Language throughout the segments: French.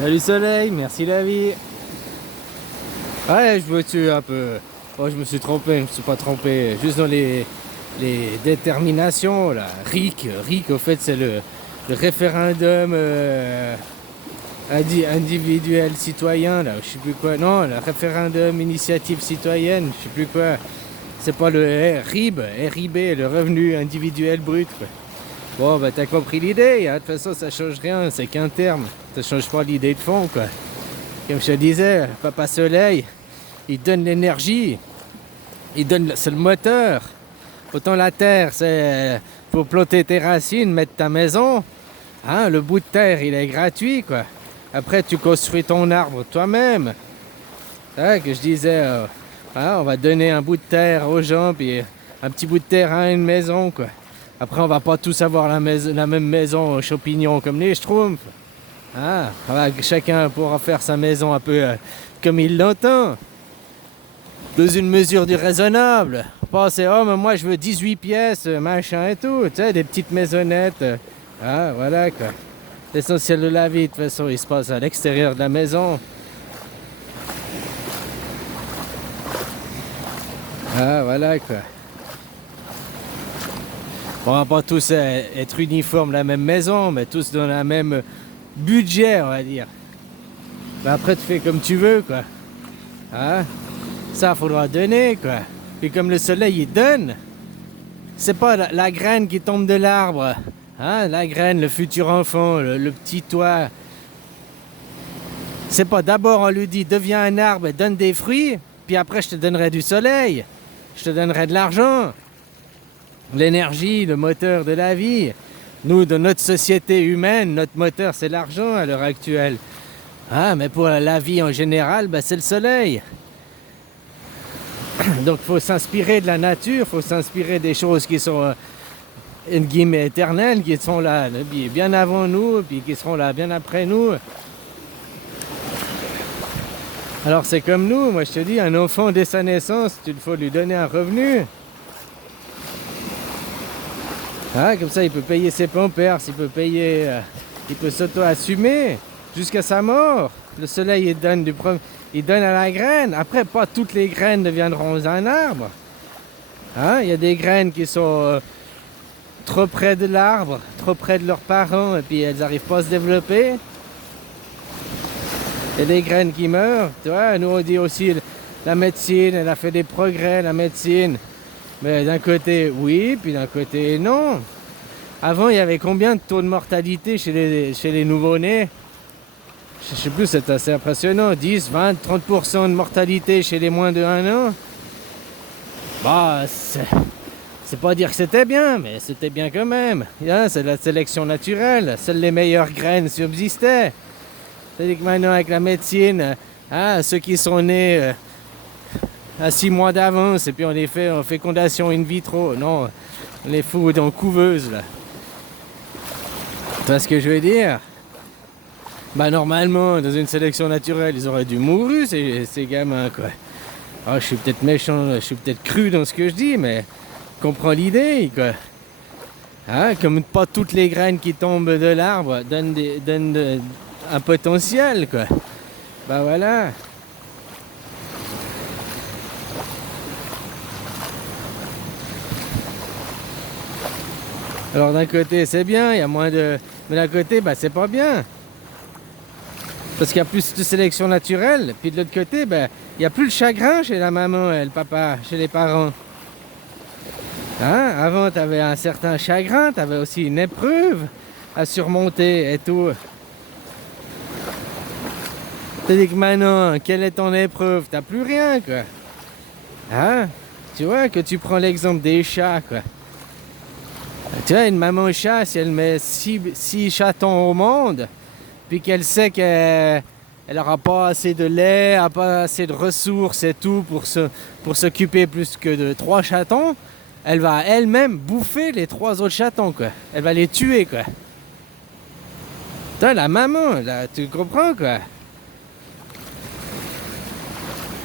Salut soleil, merci la vie. Ouais, je me suis un peu... Oh, je me suis trompé, je me suis pas trompé. Juste dans les déterminations, là. RIC, au fait, c'est le référendum individuel citoyen, là. Je sais plus quoi. Non, le référendum initiative citoyenne, je sais plus quoi. C'est pas le RIB, le revenu individuel brut, quoi. Bon, bah t'as compris l'idée, hein. De toute façon, ça change rien, c'est qu'un terme. Ça change pas l'idée de fond, quoi. Comme je te disais, Papa Soleil, il donne l'énergie, c'est le moteur. Autant la terre, c'est pour planter tes racines, mettre ta maison. Hein, le bout de terre, il est gratuit, quoi. Après, tu construis ton arbre toi-même. C'est vrai que je disais, hein, on va donner un bout de terre aux gens, puis un petit bout de terre à une maison, quoi. Après, on va pas tous avoir la même maison aux champignons comme les Schtroumpfs. Ah, chacun pourra faire sa maison un peu comme il l'entend. Dans une mesure du raisonnable. Pas c'est, oh, mais moi je veux 18 pièces, machin et tout. Tu sais, des petites maisonnettes. Ah, voilà quoi. L'essentiel de la vie, de toute façon, il se passe à l'extérieur de la maison. Ah, voilà quoi. On va pas tous être uniformes la même maison, mais tous dans la même budget, on va dire. Mais après, tu fais comme tu veux, quoi. Hein? Ça, faudra donner, quoi. Puis comme le soleil, il donne, c'est pas la graine qui tombe de l'arbre. Hein? La graine, le futur enfant, le petit toit. C'est pas d'abord on lui dit, deviens un arbre et donne des fruits, puis après, je te donnerai du soleil. Je te donnerai de l'argent. L'énergie, le moteur de la vie. Nous, de notre société humaine, notre moteur, c'est l'argent à l'heure actuelle. Ah, mais pour la vie en général, bah, c'est le soleil. Donc, il faut s'inspirer de la nature, il faut s'inspirer des choses qui sont, une guillemets, éternelles, qui sont là bien avant nous, puis qui seront là bien après nous. Alors, c'est comme nous, moi je te dis, un enfant dès sa naissance, il faut lui donner un revenu. Ah, comme ça, il peut payer ses pampers, il peut s'auto-assumer jusqu'à sa mort. Le soleil, il donne à la graine. Après, pas toutes les graines deviendront un arbre. Hein? Il y a des graines qui sont trop près de l'arbre, trop près de leurs parents, et puis elles n'arrivent pas à se développer. Il y a des graines qui meurent. Tu vois, nous, on dit aussi la médecine, elle a fait des progrès, la médecine. Mais d'un côté, oui, puis d'un côté, non. Avant, il y avait combien de taux de mortalité chez les nouveau-nés? Je sais plus, c'est assez impressionnant. 10, 20, 30% de mortalité chez les moins de 1 an. Bah, c'est pas dire que c'était bien, mais c'était bien quand même. C'est la sélection naturelle. Seules les meilleures graines subsistaient. C'est-à-dire que maintenant, avec la médecine, ceux qui sont nés à 6 mois d'avance, et puis on les fait en fécondation in vitro. Non, on les fout dans couveuse, là. Tu vois ce que je veux dire? Bah normalement, dans une sélection naturelle, ils auraient dû mourir, ces gamins, quoi. Ah, je suis peut-être méchant, je suis peut-être cru dans ce que je dis, mais comprends l'idée, quoi. Hein? Comme pas toutes les graines qui tombent de l'arbre donnent un potentiel, quoi. Bah voilà. Alors d'un côté c'est bien, il y a moins de... Mais d'un côté, bah c'est pas bien. Parce qu'il y a plus de sélection naturelle. Puis de l'autre côté, ben, il n'y a plus le chagrin chez la maman et le papa, chez les parents. Hein? Avant, tu avais un certain chagrin, tu avais aussi une épreuve à surmonter et tout. Tandis que maintenant, quelle est ton épreuve? T'as plus rien, quoi. Hein? Tu vois, que tu prends l'exemple des chats, quoi. Tu vois, une maman chat, si elle met 6 chatons au monde, puis qu'elle sait qu'elle n'aura pas assez de lait, pas assez de ressources et tout pour s'occuper plus que de 3 chatons, elle va elle-même bouffer les 3 autres chatons, quoi. Elle va les tuer, quoi. Putain, la maman, là, tu comprends, quoi.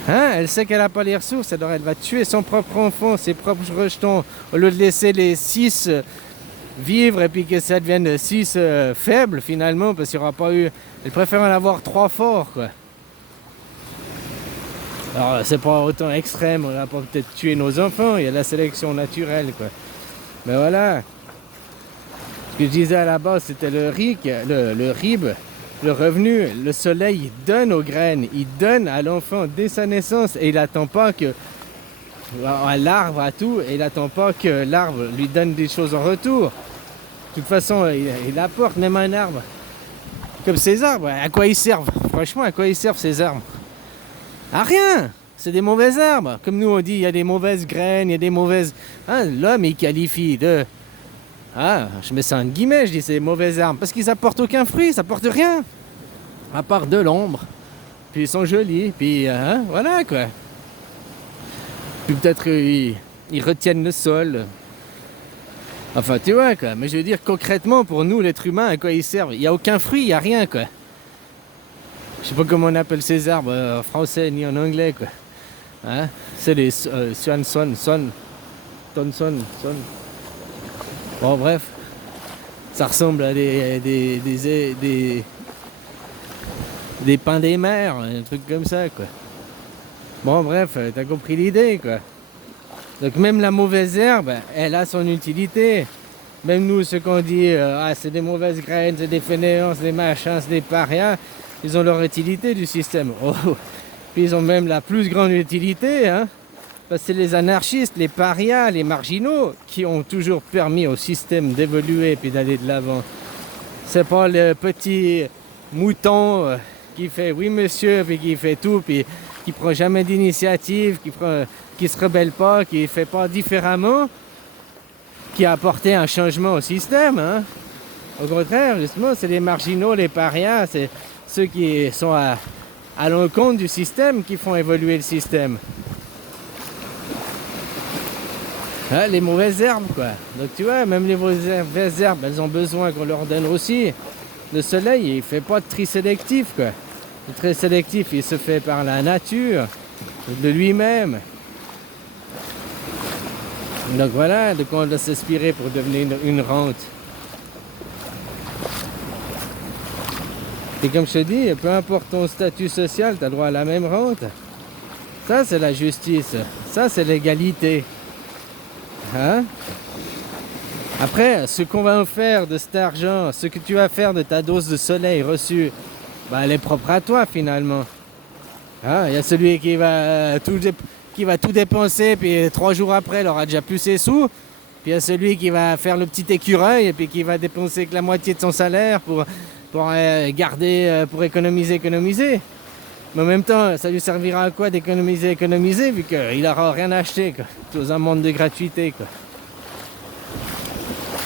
Hein? Elle sait qu'elle n'a pas les ressources, alors elle va tuer son propre enfant, ses propres rejetons, au lieu de laisser les 6 vivre et puis que ça devienne 6 faible finalement parce qu'il n'y aura pas eu... Ils préfèrent en avoir 3 forts quoi. Alors c'est pas autant extrême, on va pas peut-être tuer nos enfants, il y a la sélection naturelle quoi. Mais voilà. Ce que je disais à la base c'était le RIB, le revenu, le soleil il donne aux graines, il donne à l'enfant dès sa naissance et il n'attend pas que à l'arbre à tout et il n'attend pas que l'arbre lui donne des choses en retour. De toute façon il apporte même un arbre. Comme ces arbres, à quoi ils servent? Franchement, à quoi ils servent ces arbres? À rien! C'est des mauvais arbres. Comme nous on dit, il y a des mauvaises graines, il y a des mauvaises... Hein, l'homme il qualifie de... Ah, je mets ça en guillemets, je dis c'est des mauvais arbres. Parce qu'ils apportent aucun fruit, ça apporte rien. À part de l'ombre. Puis ils sont jolis, puis hein, voilà quoi. Puis peut-être ils retiennent le sol. Enfin tu vois quoi, mais je veux dire concrètement pour nous l'être humain à quoi ils servent? Il n'y a aucun fruit, il n'y a rien quoi. Je sais pas comment on appelle ces arbres en français ni en anglais quoi. Hein? C'est les Tonson. Bon bref, ça ressemble à des pins des mers, un truc comme ça quoi. Bon bref, t'as compris l'idée quoi. Donc même la mauvaise herbe, elle a son utilité. Même nous, ceux qu'on dit, ah c'est des mauvaises graines, c'est des fainéants, c'est des machins, c'est des parias, ils ont leur utilité du système. Oh. Puis ils ont même la plus grande utilité, hein. Parce que c'est les anarchistes, les parias, les marginaux qui ont toujours permis au système d'évoluer puis d'aller de l'avant. C'est pas le petit mouton qui fait oui monsieur, puis qui fait tout, puis qui prend jamais d'initiative, qui se rebelle pas, qui fait pas différemment, qui a apporté un changement au système. Hein. Au contraire, justement, c'est les marginaux, les parias, c'est ceux qui sont à l'encontre du système qui font évoluer le système. Hein, les mauvaises herbes, quoi. Donc tu vois, même les mauvaises herbes, elles ont besoin qu'on leur donne aussi. Le soleil, il fait pas de tri sélectif, quoi. Le tri sélectif, il se fait par la nature, de lui-même. Donc voilà, de quoi on doit s'inspirer pour devenir une rente. Et comme je te dis, peu importe ton statut social, tu as droit à la même rente. Ça, c'est la justice. Ça, c'est l'égalité. Hein? Après, ce qu'on va en faire de cet argent, ce que tu vas faire de ta dose de soleil reçue, bah, elle est propre à toi finalement. Hein? Il y a celui qui va tout dépenser, puis 3 jours après, il aura déjà plus ses sous. Puis il y a celui qui va faire le petit écureuil, et puis qui va dépenser que la moitié de son salaire pour garder, pour économiser. Mais en même temps, ça lui servira à quoi d'économiser, vu qu'il n'aura rien acheté, quoi. Dans un monde de gratuité, quoi.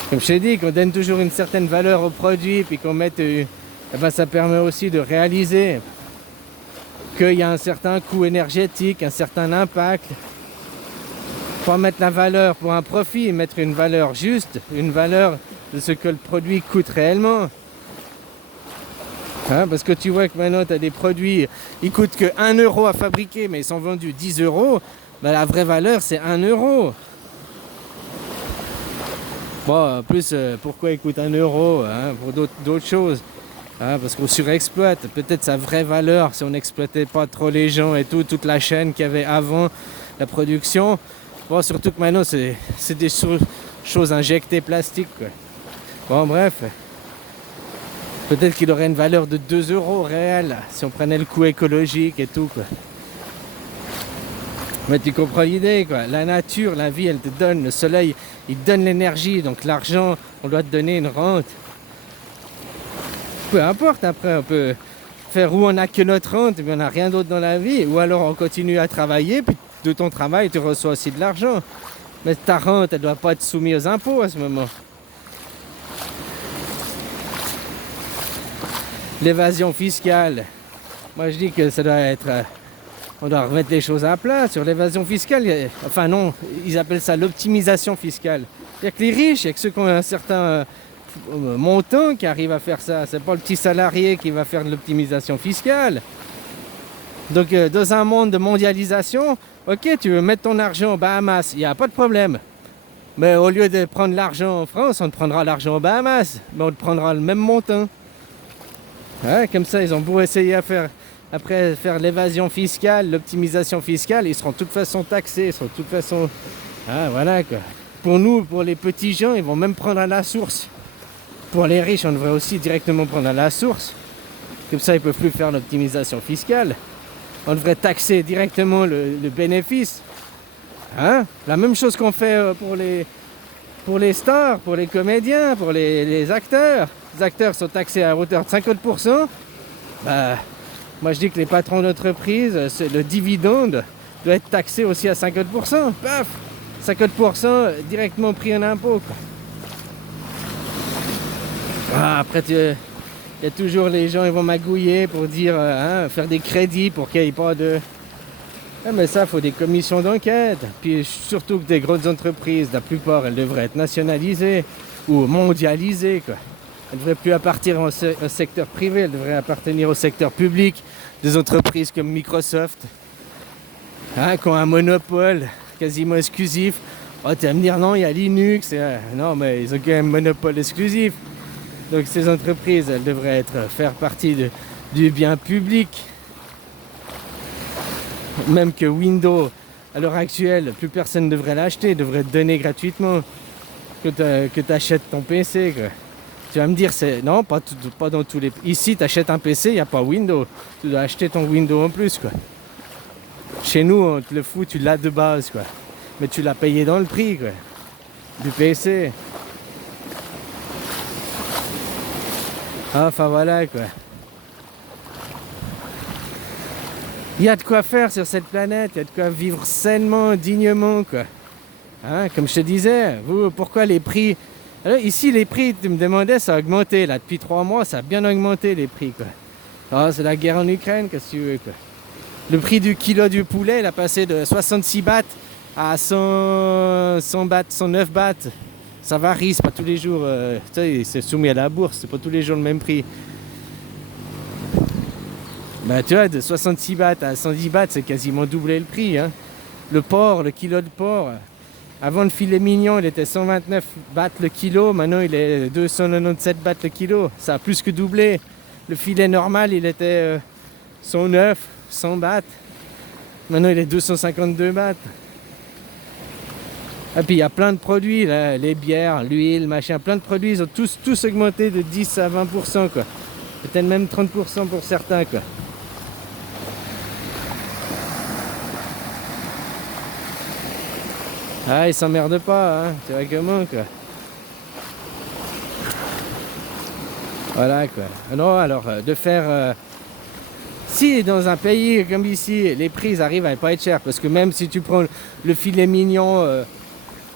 Comme je t'ai dit, qu'on donne toujours une certaine valeur au produit, puis qu'on mette... ça permet aussi de réaliser qu'il y a un certain coût énergétique, un certain impact. Pas mettre la valeur pour un profit, mettre une valeur juste, une valeur de ce que le produit coûte réellement. Hein, parce que tu vois que maintenant tu as des produits, ils coûtent que 1 euro à fabriquer, mais ils sont vendus 10 euros. Ben, la vraie valeur c'est 1 euro. Bon, en plus, pourquoi ils coûtent 1 euro, hein, pour d'autres choses, hein, parce qu'on surexploite. Peut-être sa vraie valeur si on n'exploitait pas trop les gens et tout, toute la chaîne qu'il y avait avant la production. Bon, surtout que maintenant c'est des choses injectées plastiques, quoi. Bon, bref. Peut-être qu'il aurait une valeur de 2 euros réelle si on prenait le coût écologique et tout, quoi. Mais tu comprends l'idée, quoi. La nature, la vie, elle te donne, le soleil, il donne l'énergie, donc l'argent, on doit te donner une rente. Peu importe, après, on peut faire où on n'a que notre rente, mais on n'a rien d'autre dans la vie, ou alors on continue à travailler, puis de ton travail, tu reçois aussi de l'argent. Mais ta rente, elle ne doit pas être soumise aux impôts à ce moment. L'évasion fiscale. Moi, je dis que ça doit être... on doit remettre les choses à plat sur l'évasion fiscale. Enfin non, ils appellent ça l'optimisation fiscale. Il n'y a que les riches, il y a que ceux qui ont un certain montant qui arrivent à faire ça. C'est pas le petit salarié qui va faire de l'optimisation fiscale. Donc dans un monde de mondialisation, ok, tu veux mettre ton argent aux Bahamas, il n'y a pas de problème. Mais au lieu de prendre l'argent en France, on te prendra l'argent aux Bahamas. Mais on te prendra le même montant. Ouais, comme ça, ils ont beau essayer à faire, après faire l'évasion fiscale, l'optimisation fiscale, ils seront de toute façon taxés, ils seront de toute façon... Ah, voilà quoi. Pour nous, pour les petits gens, ils vont même prendre à la source. Pour les riches, on devrait aussi directement prendre à la source. Comme ça, ils ne peuvent plus faire l'optimisation fiscale. On devrait taxer directement le bénéfice. Hein? La même chose qu'on fait pour les stars, pour les comédiens, pour les acteurs. Les acteurs sont taxés à hauteur de 50%. Bah, moi, je dis que les patrons d'entreprise, le dividende doit être taxé aussi à 50%. Paf! 50% directement pris en impôt. Quoi. Ah, après, il y a toujours les gens, ils vont magouiller pour dire, faire des crédits pour qu'il n'y ait pas de... Ah, mais ça, il faut des commissions d'enquête. Puis surtout que des grosses entreprises, la plupart, elles devraient être nationalisées ou mondialisées, quoi. Elles ne devraient plus appartenir au secteur privé, elles devraient appartenir au secteur public. Des entreprises comme Microsoft, qui ont un monopole quasiment exclusif. Oh, tu vas me dire, non, il y a Linux. Non, mais ils ont quand même un monopole exclusif. Donc ces entreprises, elles devraient faire partie du bien public. Même que Windows, à l'heure actuelle, plus personne ne devrait l'acheter, devrait te donner gratuitement que tu achètes ton PC. Quoi. Tu vas me dire, non, pas dans tous les... Ici, tu achètes un PC, il n'y a pas Windows. Tu dois acheter ton Windows en plus. Quoi. Chez nous, on te le fout, tu l'as de base. Quoi. Mais tu l'as payé dans le prix quoi, du PC. Enfin voilà quoi. Il y a de quoi faire sur cette planète, il y a de quoi vivre sainement, dignement quoi. Hein, comme je te disais, vous, pourquoi les prix... Alors, ici les prix, tu me demandais, ça a augmenté là depuis 3 mois, ça a bien augmenté les prix quoi. Oh, c'est la guerre en Ukraine, qu'est-ce que tu veux quoi. Le prix du kilo du poulet, il a passé de 66 bahts à 100 bahts, 109 bahts. Ça varie, c'est pas tous les jours, tu sais, c'est soumis à la bourse, c'est pas tous les jours le même prix. Bah tu vois, de 66 bahts à 110 bahts, c'est quasiment doublé le prix. Hein. Le porc, le kilo de porc, avant le filet mignon, il était 129 bahts le kilo, maintenant il est 297 bahts le kilo. Ça a plus que doublé. Le filet normal, il était 109, 100 bahts. Maintenant il est 252 bahts. Et puis il y a plein de produits, là, les bières, l'huile, machin, plein de produits, ils ont tous augmenté de 10 à 20%, quoi. Peut-être même 30% pour certains, quoi. Ah, ils s'emmerdent pas, hein, tu vois comment, quoi. Voilà, quoi. Non, alors, de faire... Si dans un pays comme ici, les prix arrivent à ne pas être chers, parce que même si tu prends le filet mignon...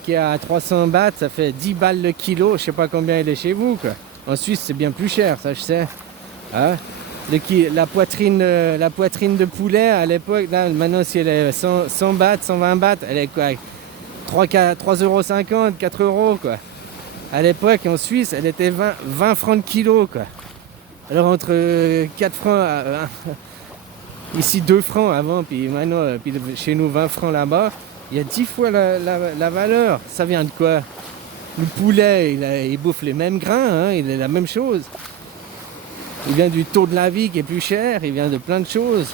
qui est à 300 bahts, ça fait 10 balles le kilo, je sais pas combien il est chez vous quoi. En Suisse c'est bien plus cher, ça je sais. Hein? La poitrine de poulet à l'époque, là, maintenant si elle est 100 bahts, 120 bahts, elle est quoi 3,50 €, 4 € quoi. À l'époque en Suisse elle était 20 francs de kilo quoi. Alors entre 4 francs, ici 2 francs avant, puis maintenant puis chez nous 20 francs là-bas. Il y a 10 fois la valeur. Ça vient de quoi? Le poulet, il bouffe les mêmes grains, hein, il est la même chose. Il vient du taux de la vie qui est plus cher, il vient de plein de choses.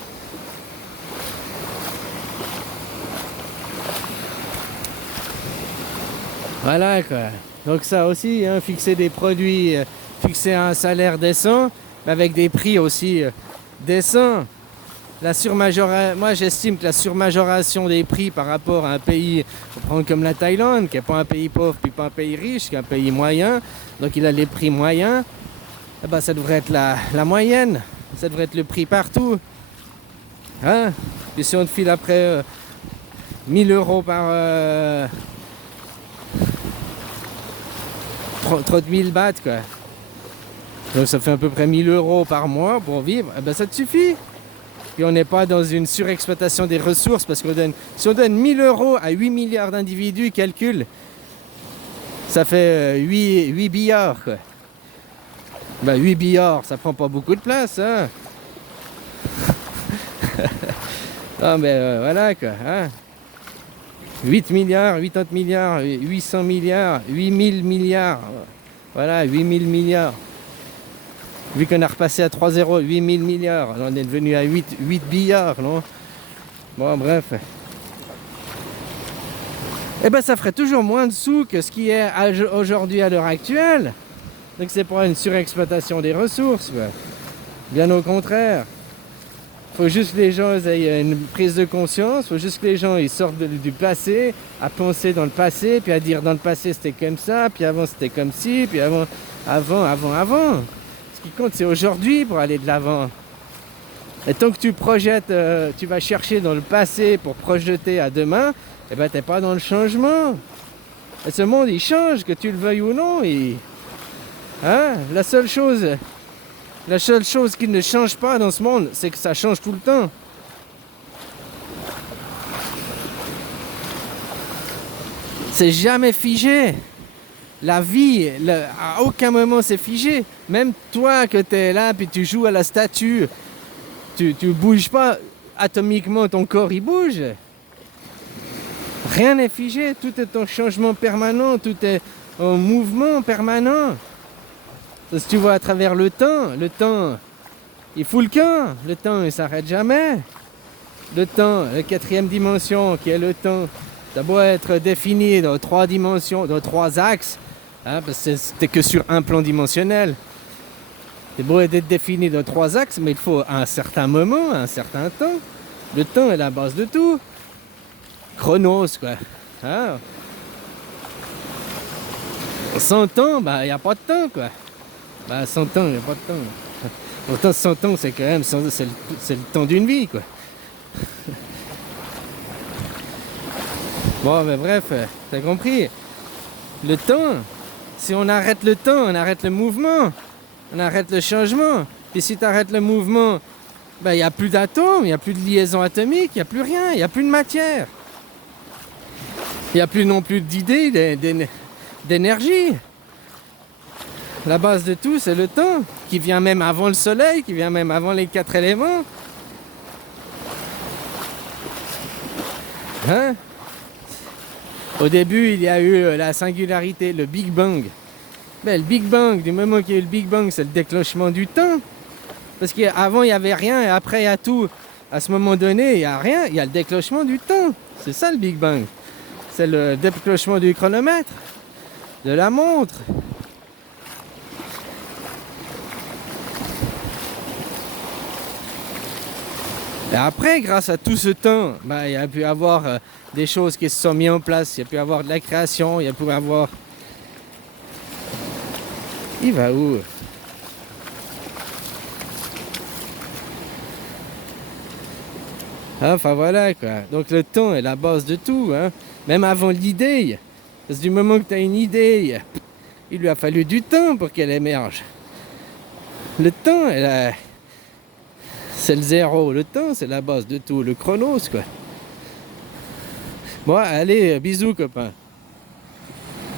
Voilà quoi. Donc ça aussi, hein, fixer des produits, fixer un salaire décent, avec des prix aussi décents. Moi j'estime que la surmajoration des prix par rapport à un pays, on prend comme la Thaïlande, qui n'est pas un pays pauvre puis pas un pays riche, qui est un pays moyen, donc il a les prix moyens, eh ben, ça devrait être la moyenne, ça devrait être le prix partout. Hein? Et si on te file après 1000 € par 30 000 bahts quoi. Donc ça fait à peu près 1000 € par mois pour vivre, eh ben, ça te suffit. Puis on n'est pas dans une surexploitation des ressources parce si on donne 1000 € à 8 milliards d'individus, calcul, ça fait 8 billards. Quoi. Ben 8 billards, ça prend pas beaucoup de place. Hein. Non mais voilà quoi. Hein. 8 milliards, 80 milliards, 800 milliards, 8000 milliards. Voilà, 8000 milliards. Vu qu'on a repassé à 3 zéros, 8000 milliards. On est devenu à 8 billards, non? Bon, bref. Eh ben, ça ferait toujours moins de sous que ce qui est aujourd'hui à l'heure actuelle. Donc c'est pas une surexploitation des ressources. Ouais. Bien au contraire. Faut juste que les gens aient une prise de conscience. Faut juste que les gens ils sortent du passé, à penser dans le passé, puis à dire dans le passé c'était comme ça, puis avant c'était comme ci, puis avant. Ce qui compte c'est aujourd'hui pour aller de l'avant. Et tant que tu projettes, tu vas chercher dans le passé pour projeter à demain, eh ben t'es pas dans le changement. Et ce monde il change, que tu le veuilles ou non. Hein? La seule chose qui ne change pas dans ce monde, c'est que ça change tout le temps. C'est jamais figé. La vie, à aucun moment c'est figé. Même toi que tu es là, puis tu joues à la statue, tu bouges pas. Atomiquement, ton corps il bouge. Rien n'est figé. Tout est en changement permanent. Tout est en mouvement permanent. Si tu vois à travers le temps, il fout le camp. Le temps, il s'arrête jamais. Le temps, la quatrième dimension, qui est le temps, ça doit être défini dans 3 dimensions, dans 3 axes, hein, parce que c'était que sur un plan dimensionnel. C'est beau être défini dans 3 axes, mais il faut un certain moment, un certain temps. Le temps est la base de tout. Chronos, quoi. Hein? Sans temps, bah, il n'y a pas de temps, quoi. Bah, 100 ans, il n'y a pas de temps. Pourtant, 100 ans, c'est quand même c'est le temps d'une vie, quoi. Bon, mais bref, t'as compris. Le temps, si on arrête le temps, on arrête le mouvement, on arrête le changement. Puis si tu arrêtes le mouvement, ben, il n'y a plus d'atomes, il n'y a plus de liaison atomique, il n'y a plus rien, il n'y a plus de matière. Il n'y a plus non plus d'idées, d'énergie. La base de tout, c'est le temps, qui vient même avant le soleil, qui vient même avant les 4 éléments. Hein? Au début, il y a eu la singularité, le Big Bang. Ben, le Big Bang, du moment qu'il y a eu le Big Bang, c'est le déclenchement du temps. Parce qu'avant, il n'y avait rien, et après, il y a tout. À ce moment donné, il n'y a rien, il y a le déclenchement du temps. C'est ça le Big Bang. C'est le déclenchement du chronomètre, de la montre. Et après, grâce à tout ce temps, ben, il y a pu avoir des choses qui se sont mises en place. Il y a pu avoir de la création, il y a pu avoir... Il va où? Enfin voilà quoi. Donc le temps est la base de tout. Hein. Même avant l'idée. Parce que du moment que tu as une idée, il lui a fallu du temps pour qu'elle émerge. Le temps, c'est le zéro. Le temps, c'est la base de tout. Le chronos, quoi. Bon, allez, bisous, copains.